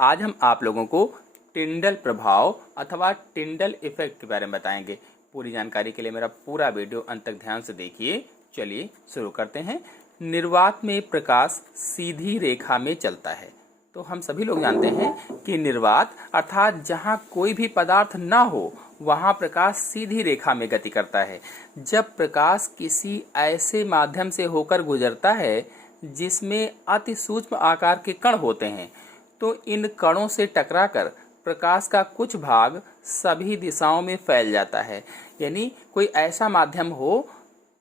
आज हम आप लोगों को टिंडल प्रभाव अथवा टिंडल इफेक्ट के बारे में बताएंगे। पूरी जानकारी के लिए मेरा पूरा वीडियो अंत तक ध्यान से देखिए। चलिए शुरू करते हैं। निर्वात में प्रकाश सीधी रेखा में चलता है। तो हम सभी लोग जानते हैं कि निर्वात अर्थात जहाँ कोई भी पदार्थ ना हो वहाँ प्रकाश सीधी रेखा में गति करता है। जब प्रकाश किसी ऐसे माध्यम से होकर गुजरता है जिसमें अति सूक्ष्म आकार के कण होते हैं, तो इन कणों से टकराकर प्रकाश का कुछ भाग सभी दिशाओं में फैल जाता है। यानी कोई ऐसा माध्यम हो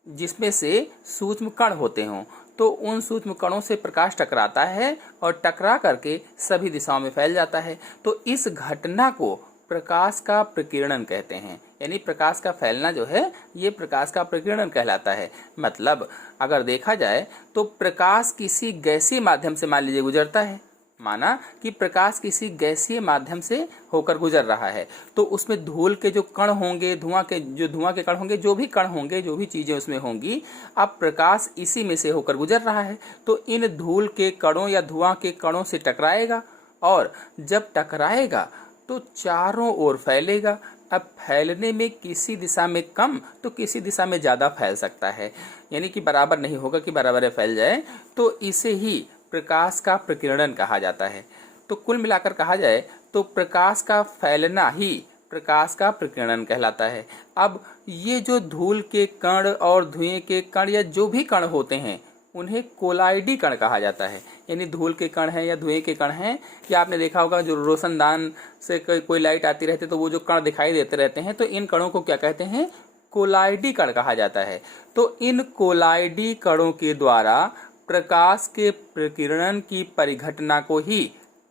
जिसमें से सूक्ष्म कण होते हों, तो उन सूक्ष्म कणों से प्रकाश टकराता है और टकरा करके सभी दिशाओं में फैल जाता है। तो इस घटना को प्रकाश का प्रकीर्णन कहते हैं। यानी प्रकाश का फैलना जो है ये प्रकाश का प्रकीर्णन कहलाता है। मतलब अगर देखा जाए तो प्रकाश किसी गैसीय माध्यम से मान लीजिए गुजरता है, माना कि प्रकाश किसी गैसीय माध्यम से होकर गुजर रहा है, तो उसमें धूल के जो कण होंगे, धुआं के कण होंगे, जो भी कण होंगे, जो भी चीजें उसमें होंगी, अब प्रकाश इसी में से होकर गुजर रहा है तो इन धूल के कणों या धुआं के कणों से टकराएगा और जब टकराएगा तो चारों ओर फैलेगा। अब फैलने में किसी दिशा में कम तो किसी दिशा में ज़्यादा फैल सकता है, यानी कि बराबर नहीं होगा कि बराबर फैल जाए, तो इसे ही प्रकाश का प्रकीर्णन कहा जाता है। तो कुल मिलाकर कहा जाए तो प्रकाश का फैलना ही प्रकाश का प्रकीर्णन कहलाता है। अब ये जो धूल के कण और धुएं के कण या जो भी कण होते हैं उन्हें कोलाइडी कण कहा जाता है। यानी धूल के कण हैं या धुएं के कण हैं, या आपने देखा होगा जो रोशनदान से कोई लाइट आती रहती है तो वो जो कण दिखाई देते रहते हैं, तो इन कणों को क्या कहते हैं? कोलाइडी कण कहा जाता है। तो इन कोलाइडी कणों के द्वारा प्रकाश के प्रकीर्णन की परिघटना को ही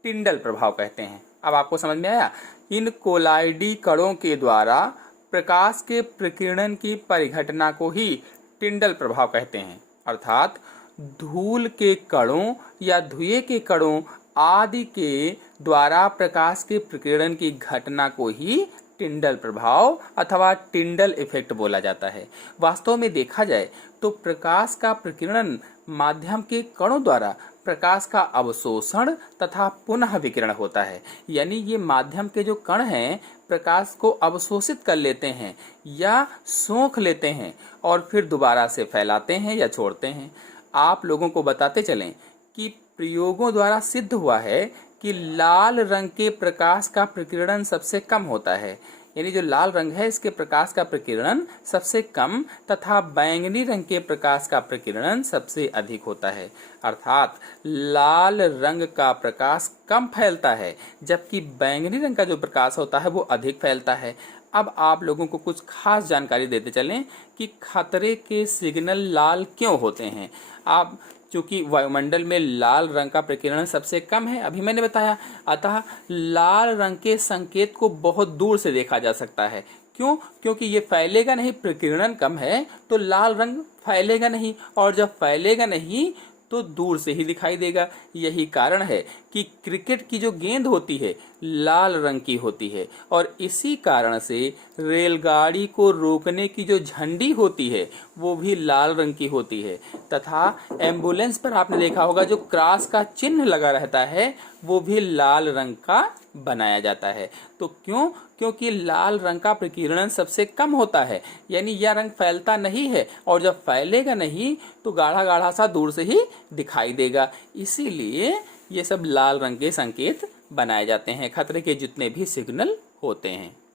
टिंडल प्रभाव कहते हैं। अब आपको समझ में आया? इन कोलाइडी कणों के द्वारा प्रकाश के प्रकीर्णन की परिघटना को ही टिंडल प्रभाव कहते हैं। अर्थात धूल के कणों या धुएं के कणों आदि के द्वारा प्रकाश के प्रकीर्णन की घटना को ही टिंडल प्रभाव अथवा टिंडल इफेक्ट बोला जाता है। वास्तव में देखा जाए तो प्रकाश का प्रकीर्णन माध्यम के कणों द्वारा प्रकाश का अवशोषण तथा पुनः विकिरण होता है। यानी ये माध्यम के जो कण हैं प्रकाश को अवशोषित कर लेते हैं या सोख लेते हैं और फिर दोबारा से फैलाते हैं या छोड़ते हैं। आप लोगों को बताते चलें कि प्रयोगों द्वारा सिद्ध हुआ है कि लाल रंग के प्रकाश का प्रकीर्णन सबसे कम होता है। यानी जो लाल रंग है इसके प्रकाश का प्रकीर्णन सबसे कम तथा बैंगनी रंग के प्रकाश का प्रकीर्णन सबसे अधिक होता है। अर्थात लाल रंग का प्रकाश कम फैलता है जबकि बैंगनी रंग का जो प्रकाश होता है वो अधिक फैलता है। अब आप लोगों को कुछ खास जानकारी देते चलें कि खतरे के सिग्नल लाल क्यों होते हैं। आप चूंकि वायुमंडल में लाल रंग का प्रकीर्णन सबसे कम है, अभी मैंने बताया, अतः लाल रंग के संकेत को बहुत दूर से देखा जा सकता है। क्यों? क्योंकि ये फैलेगा नहीं, प्रकीर्णन कम है तो लाल रंग फैलेगा नहीं, और जब फैलेगा नहीं तो दूर से ही दिखाई देगा। यही कारण है कि क्रिकेट की जो गेंद होती है लाल रंग की होती है, और इसी कारण से रेलगाड़ी को रोकने की जो झंडी होती है वो भी लाल रंग की होती है, तथा एम्बुलेंस पर आपने देखा होगा जो क्रॉस का चिन्ह लगा रहता है वो भी लाल रंग का बनाया जाता है। तो क्यों? क्योंकि लाल रंग का प्रकीर्णन सबसे कम होता है, यानी यह रंग फैलता नहीं है, और जब फैलेगा नहीं तो गाढ़ा गाढ़ा सा दूर से ही दिखाई देगा। इसीलिए ये सब लाल रंग के संकेत बनाए जाते हैं खतरे के जितने भी सिग्नल होते हैं।